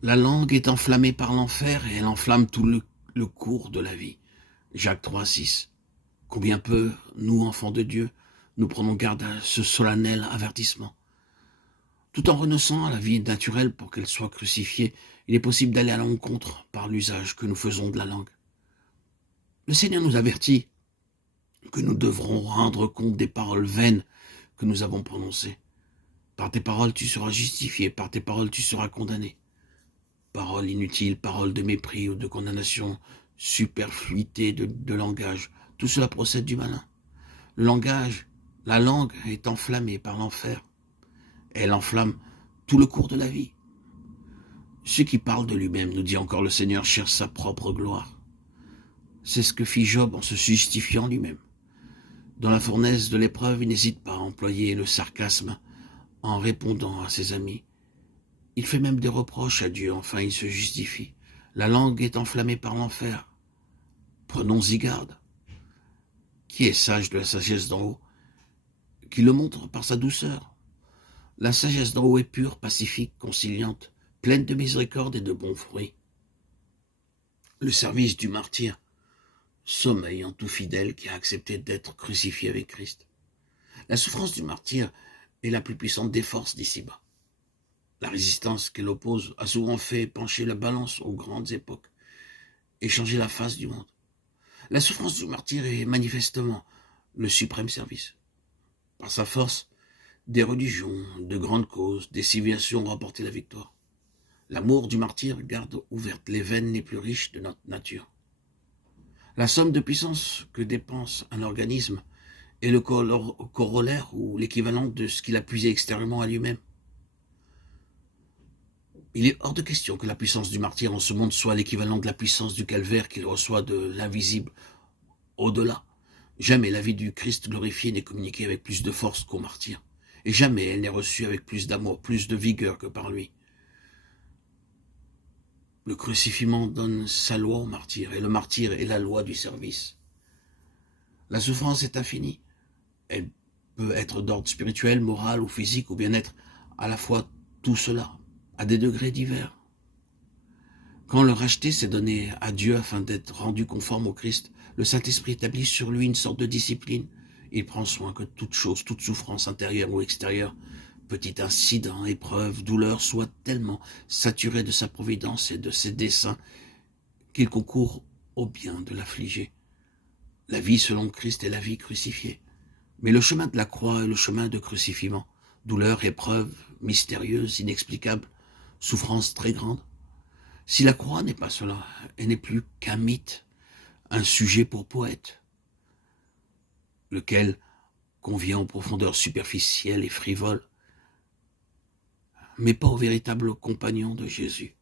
La langue est enflammée par l'enfer et elle enflamme tout le cours de la vie. Jacques 3,6. Combien peu, nous, enfants de Dieu, nous prenons garde à ce solennel avertissement. Tout en renonçant à la vie naturelle pour qu'elle soit crucifiée, il est possible d'aller à l'encontre par l'usage que nous faisons de la langue. Le Seigneur nous avertit que nous devrons rendre compte des paroles vaines que nous avons prononcées. Par tes paroles, tu seras justifié, par tes paroles, tu seras condamné. Paroles inutiles, paroles de mépris ou de condamnation, superfluité de langage, tout cela procède du malin. Le langage, la langue est enflammée par l'enfer. Elle enflamme tout le cours de la vie. Celui qui parle de lui-même, nous dit encore le Seigneur, cherche sa propre gloire. C'est ce que fit Job en se justifiant lui-même. Dans la fournaise de l'épreuve, il n'hésite pas à employer le sarcasme en répondant à ses amis. Il fait même des reproches à Dieu, enfin il se justifie. La langue est enflammée par l'enfer. Prenons-y garde. Qui est sage de la sagesse d'en haut? Qui le montre par sa douceur. La sagesse d'en haut est pure, pacifique, conciliante, pleine de miséricorde et de bons fruits. Le service du martyr sommeille en tout fidèle qui a accepté d'être crucifié avec Christ. La souffrance du martyr est la plus puissante des forces d'ici-bas. La résistance qu'elle oppose a souvent fait pencher la balance aux grandes époques et changer la face du monde. La souffrance du martyr est manifestement le suprême service. Par sa force, des religions, de grandes causes, des civilisations ont remporté la victoire. L'amour du martyr garde ouvertes les veines les plus riches de notre nature. La somme de puissance que dépense un organisme est le corollaire ou l'équivalent de ce qu'il a puisé extérieurement à lui-même. Il est hors de question que la puissance du martyr en ce monde soit l'équivalent de la puissance du calvaire qu'il reçoit de l'invisible au-delà. Jamais la vie du Christ glorifié n'est communiquée avec plus de force qu'au martyr. Et jamais elle n'est reçue avec plus d'amour, plus de vigueur que par lui. Le crucifiement donne sa loi au martyr, et le martyr est la loi du service. La souffrance est infinie. Elle peut être d'ordre spirituel, moral ou physique, ou bien être à la fois tout cela, à des degrés divers. Quand le racheté s'est donné à Dieu afin d'être rendu conforme au Christ, le Saint-Esprit établit sur lui une sorte de discipline. Il prend soin que toute chose, toute souffrance intérieure ou extérieure, petit incident, épreuve, douleur, soit tellement saturée de sa providence et de ses desseins qu'il concourt au bien de l'affligé. La vie selon Christ est la vie crucifiée. Mais le chemin de la croix est le chemin de crucifiement. Douleur, épreuve, mystérieuse, inexplicable, souffrance très grande. Si la croix n'est pas cela, elle n'est plus qu'un mythe, un sujet pour poète, lequel convient aux profondeurs superficielles et frivoles, mais pas aux véritables compagnons de Jésus.